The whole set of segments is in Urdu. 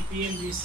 PMDC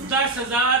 10,000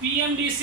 PMDC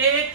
1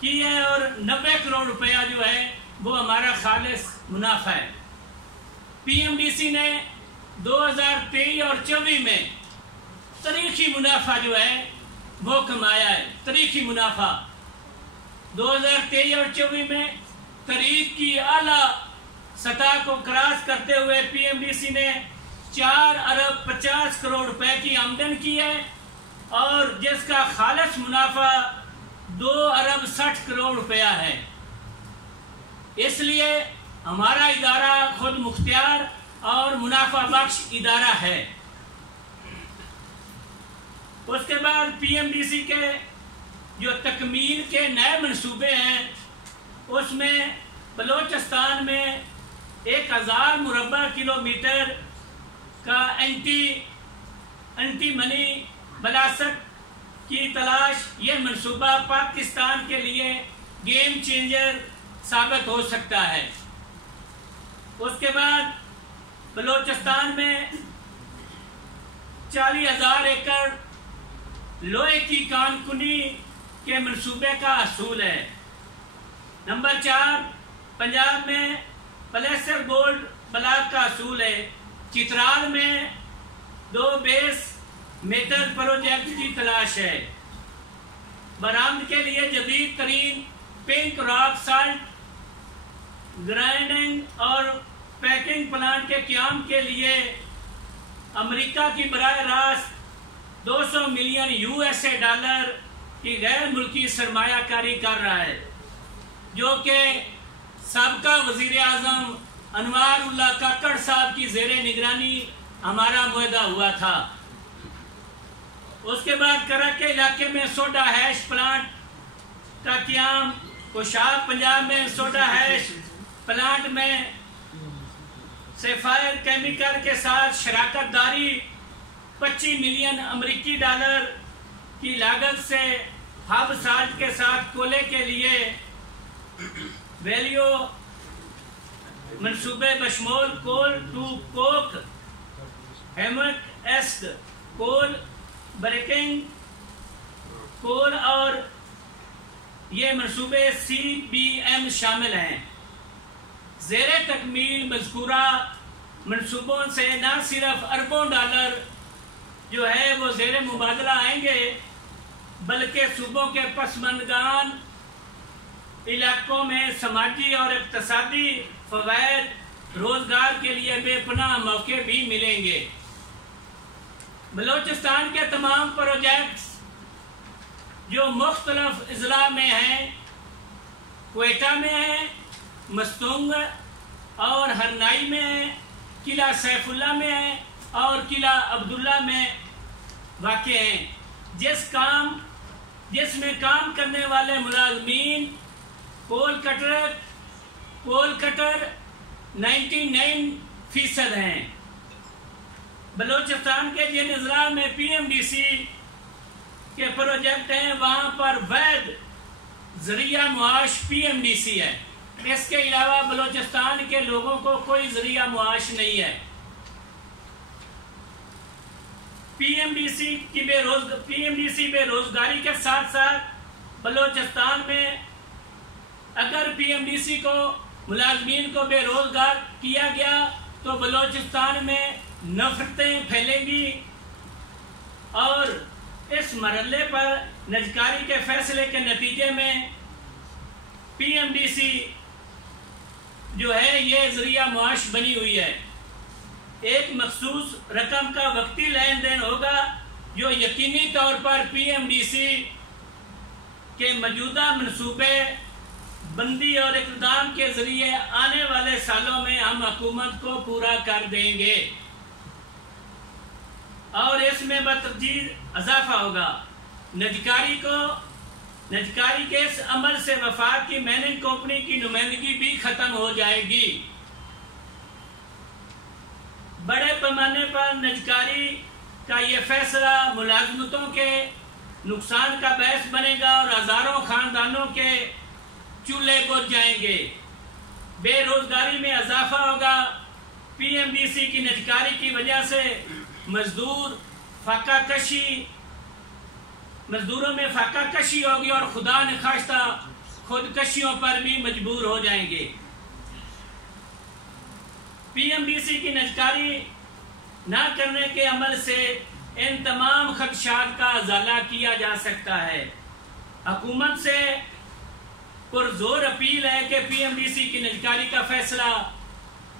کی ہے اور 90 کروڑ روپیہ جو ہے وہ ہمارا خالص منافع ہے۔ پی ایم ڈی سی نے 2023 اور 24 میں تاریخی منافع جو ہے وہ کمایا ہے۔ تاریخی منافع 2023 اور 24 میں تاریخ کی اعلیٰ سطح کو کراس کرتے ہوئے پی ایم ڈی سی نے 4 ارب 50 کروڑ روپے کی آمدن کی ہے اور جس کا خالص منافع 2 ارب 60 کروڑ روپیہ ہے۔ اس لیے ہمارا ادارہ خود مختار اور منافع بخش ادارہ ہے۔ اس کے بعد پی ایم ڈی سی کے جو تکمیل کے نئے منصوبے ہیں اس میں بلوچستان میں 1000 مربع کلومیٹر کا اینٹی منی بلاسٹ کی تلاش، یہ منصوبہ پاکستان کے لیے گیم چینجر ثابت ہو سکتا ہے۔ اس کے بعد بلوچستان میں 40,000 ایکڑ لوہے کی کان کنی کے منصوبے کا حصول ہے۔ نمبر 4 پنجاب میں پلیسر گولڈ بلاک کا حصول ہے۔ چترال میں 2 بیس میٹل پروجیکٹ کی تلاش ہے۔ برآمد کے لیے جدید ترین پنک راک سالٹ گرائنڈنگ اور پیکنگ پلانٹ کے قیام کے لیے امریکہ کی براہ راست 200 ملین $USA کی غیر ملکی سرمایہ کاری کر رہا ہے، جو کہ سابقہ وزیر اعظم انوار اللہ کاکڑ صاحب کی زیر نگرانی ہمارا معاہدہ ہوا تھا۔ اس کے بعد کرک کے علاقے میں سوڈا ہیش پلانٹ کا قیام، کوشاب پنجاب میں سوڈا ہیش پلانٹ میں سیفائر کیمیکل کے ساتھ شراکت داری 25 ملین امریکی ڈالر کی لاگت سے ہب سالٹ کے ساتھ کولے کے لیے ویلیو منصوبے بشمول coal to coke, humic acid coal, breaking coal اور یہ منصوبے CBM شامل ہیں۔ زیر تکمیل مذکورہ منصوبوں سے نہ صرف اربوں ڈالر جو ہے وہ زیر مبادلہ آئیں گے، بلکہ صوبوں کے پسماندگان علاقوں میں سماجی اور اقتصادی فوائد، روزگار کے لیے بے پناہ موقع بھی ملیں گے۔ بلوچستان کے تمام پروجیکٹس جو مختلف اضلاع میں ہیں، کوئٹہ میں ہیں، مستونگ اور ہرنائی میں ہیں، قلعہ سیف اللہ میں ہیں اور قلعہ عبداللہ میں واقع ہیں، جس میں کام کرنے والے ملازمین کول کٹر 99% ہیں۔ بلوچستان کے جن اضلاع میں پی ایم ڈی سی کے پروجیکٹ ہیں وہاں پر وحید ذریعہ معاش پی ایم ڈی سی ہے۔ اس کے علاوہ بلوچستان کے لوگوں کو کوئی ذریعہ معاش نہیں ہے۔ پی ایم ڈی سی بے روزگاری کے ساتھ ساتھ بلوچستان میں اگر پی ایم ڈی سی کو ملازمین کو بے روزگار کیا گیا تو بلوچستان میں نفرتیں پھیلیں گی اور اس مرحلے پر نجکاری کے فیصلے کے نتیجے میں پی ایم ڈی سی جو ہے یہ ذریعہ معاش بنی ہوئی ہے۔ ایک مخصوص رقم کا وقتی لین دین ہوگا جو یقینی طور پر پی ایم ڈی سی کے موجودہ منصوبے بندی اور اقدام کے ذریعے آنے والے سالوں میں ہم حکومت کو پورا کر دیں گے اور اس میں بتدریج اضافہ ہوگا۔ نجکاری کے اس عمل سے وفاق کی میننگ کمپنی کی نمائندگی بھی ختم ہو جائے گی۔ بڑے پیمانے پر نجکاری کا یہ فیصلہ ملازمتوں کے نقصان کا باعث بنے گا اور ہزاروں خاندانوں کے چولہے بجھ جائیں گے۔ بے روزگاری میں اضافہ ہوگا۔ پی ایم ڈی سی کی نجکاری کی وجہ سے مزدوروں میں فاقہ کشی ہوگی اور خدا نخواستہ خودکشیوں پر بھی مجبور ہو جائیں گے۔ پی ایم ڈی سی کی نجکاری نہ کرنے کے عمل سے ان تمام خدشات کا ازالہ کیا جا سکتا ہے۔ حکومت سے پرزور اپیل ہے کہ پی ایم ڈی سی کی نجکاری کا فیصلہ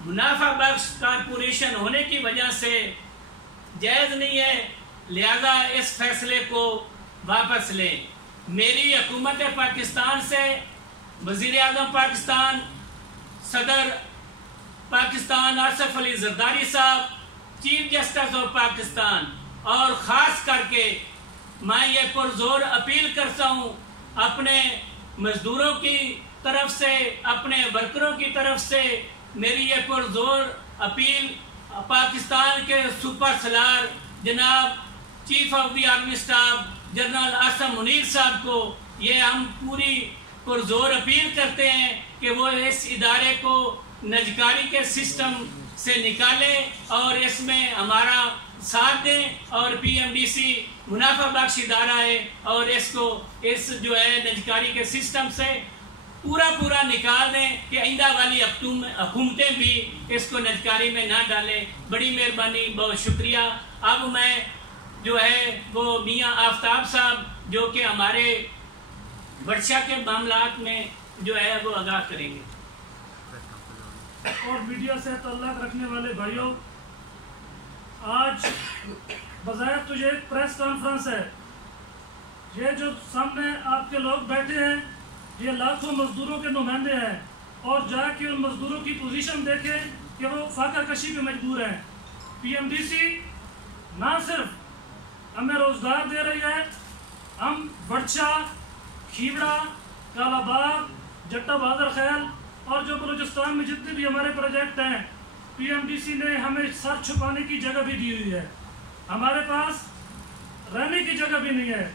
منافع بخش کارپوریشن ہونے کی وجہ سے جائز نہیں ہے، لہذا اس فیصلے کو واپس لیں۔ میری حکومت پاکستان سے وزیر اعظم پاکستان، صدر پاکستان آصف علی زرداری صاحب، چیف جسٹس آف پاکستان، اور خاص کر کے میں یہ پرزور اپیل کرتا ہوں اپنے مزدوروں کی طرف سے، اپنے ورکروں کی طرف سے میری یہ پرزور اپیل پاکستان کے سپر سالار جناب chief of the army staff general Asim Munir صاحب کو یہ ہم پوری پرزور اپیل کرتے ہیں کہ وہ اس ادارے کو نجکاری کے سسٹم سے نکالیں اور اس میں ہمارا ساتھ دیں، اور پی ایم ڈی سی منافع بخش ادارہ ہے اور اس کو اس جو ہے نجکاری کے سسٹم سے پورا نکال دیں کہ آئندہ والی حکومتیں بھی اس کو نجکاری میں نہ ڈالیں۔ بڑی مہربانی، بہت شکریہ۔ اب میں جو ہے وہ میاں آفتاب صاحب جو کہ ہمارے ورشا کے معاملات میں جو ہے وہ آگاہ کریں گے۔ اور میڈیا سے تعلق رکھنے والے بھائیوں، آج بظاہر تو یہ ایک پریس کانفرنس ہے، یہ جو سامنے آپ کے لوگ بیٹھے ہیں یہ لاکھوں مزدوروں کے نمائندے ہیں، اور جا کے ان مزدوروں کی پوزیشن دیکھیں کہ وہ فاقہ کشی پہ مجبور ہیں۔ پی ایم ڈی سی نہ صرف ہمیں روزگار دے رہی ہے، ہم ورشا، کھیوڑا، کالا باغ، جٹا بہادر خیل اور جو بلوچستان میں جتنے بھی ہمارے پروجیکٹ ہیں، پی ایم ڈی سی نے ہمیں سر چھپانے کی جگہ بھی دی ہوئی ہے، ہمارے پاس رہنے کی جگہ بھی نہیں ہے۔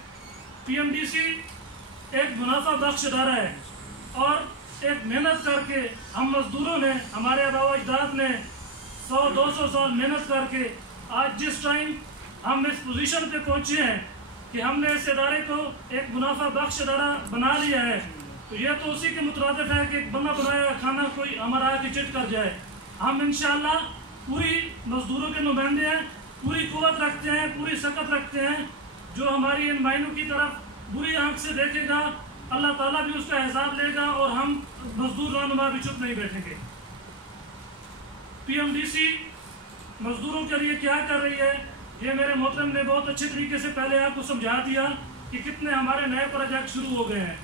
پی ایم ڈی سی ایک منافع بخش ادارہ ہے، اور ایک محنت کر کے ہم مزدوروں نے، ہمارے آباء و اجداد نے 100-200 سال محنت کر کے آج جس ٹائم ہم اس پوزیشن پہ پہنچے ہیں کہ ہم نے اس ادارے کو ایک منافع بخش ادارہ بنا لیا ہے، تو یہ تو اسی کے مترادف ہے کہ ایک بنا بنایا کھانا کوئی ہمارا آگے چٹ کر جائے۔ ہم انشاءاللہ پوری مزدوروں کے نمائندے ہیں، پوری قوت رکھتے ہیں، پوری سکت رکھتے ہیں۔ جو ہماری ان مائنوں کی طرف بری آنکھ سے دیکھے گا، اللہ تعالیٰ بھی اس کا حساب لے گا، اور ہم مزدور رہنما بھی چپ نہیں بیٹھیں گے۔ پی ایم ڈی سی مزدوروں کے لیے کیا کر رہی ہے، یہ میرے محترم نے بہت اچھے طریقے سے پہلے آپ کو سمجھا دیا کہ کتنے ہمارے نئے پروجیکٹ شروع ہو گئے ہیں۔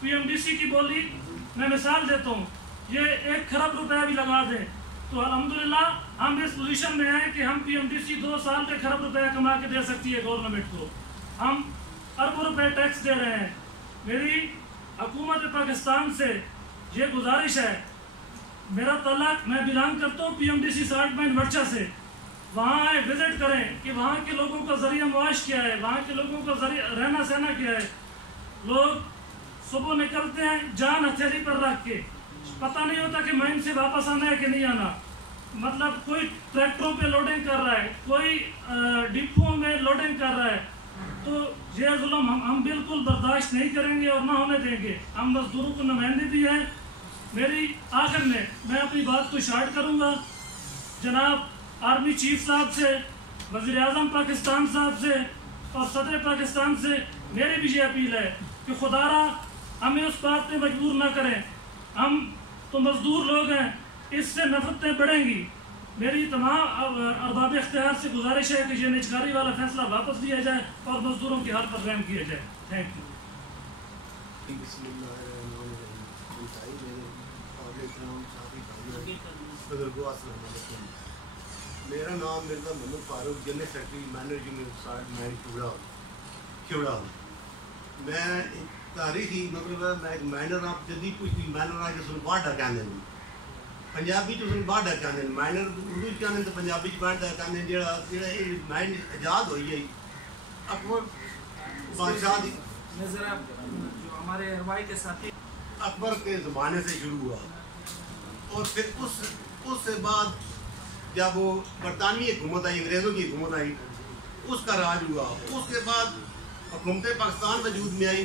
پی ایم ڈی سی کی بولی میں مثال دیتا ہوں، یہ 1 کھرب روپے بھی لگا دیں تو الحمدللہ ہم اس پوزیشن میں ہیں کہ ہم پی ایم ڈی سی 2 سال کے کھرب روپے کما کے دے سکتی ہے گورنمنٹ کو۔ ہم اربوں روپے ٹیکس دے رہے ہیں۔ میری حکومت پاکستان سے یہ گزارش ہے، میرا تعلق، میں بلانگ کرتا ہوں پی ایم ڈی سی 60 مائل ورشا سے، وہاں آئے وزٹ کریں کہ وہاں کے لوگوں کا ذریعہ معاش کیا ہے، وہاں کے لوگوں کا ذریعہ رہنا سہنا کیا ہے۔ لوگ صبح نکلتے ہیں جان ہتھیلی پر رکھ کے، پتہ نہیں ہوتا کہ مائن سے واپس آنا ہے کہ نہیں آنا، مطلب کوئی ٹریکٹروں پہ لوڈنگ کر رہا ہے، کوئی ڈپوں میں لوڈنگ کر رہا ہے، تو یہ ظلم ہم بالکل برداشت نہیں کریں گے اور نہ ہونے دیں گے۔ ہم مزدوروں کو نمائندے بھی ہیں۔ میری آخر میں اپنی بات کو شارٹ کروں گا، جناب آرمی چیف صاحب سے، وزیر اعظم پاکستان صاحب سے اور صدر پاکستان سے میری بھی یہ اپیل ہے کہ خدا را ہمیں اس بات پہ مجبور نہ کریں، ہم تو مزدور لوگ ہیں، اس سے نفرتیں بڑھیں گی۔ میری تمام ارباب اختیار سے گزارش ہے کہ یہ نجکاری والا فیصلہ واپس لیا جائے اور مزدوروں کی حال پر رحم کیا جائے۔ Thank you. میرا نام مرزا محمد فاروق، جنرل سیکرٹری مینر یونین کھیوڑا ہوں۔ میں تاریخی مطلب میں ایک مائنر آپ جدید پوچھتی مائنر آ کے باڈا کہنے پنجابی چ باڈا کہنے مائنر اردو کہنے تو پنجابی باڈا کہنے جڑا مائن ایجاد ہوئی ہے اکبر بادشاہ دی جو ہمارے روای کے ساتھی اکبر کے زمانے سے شروع ہوا، اور پھر اس سے بعد جب وہ برطانوی حکومت آئی، انگریزوں کی حکومت آئی، اس کا راج ہوا۔ اس کے بعد حکومت پاکستان وجود میں آئی،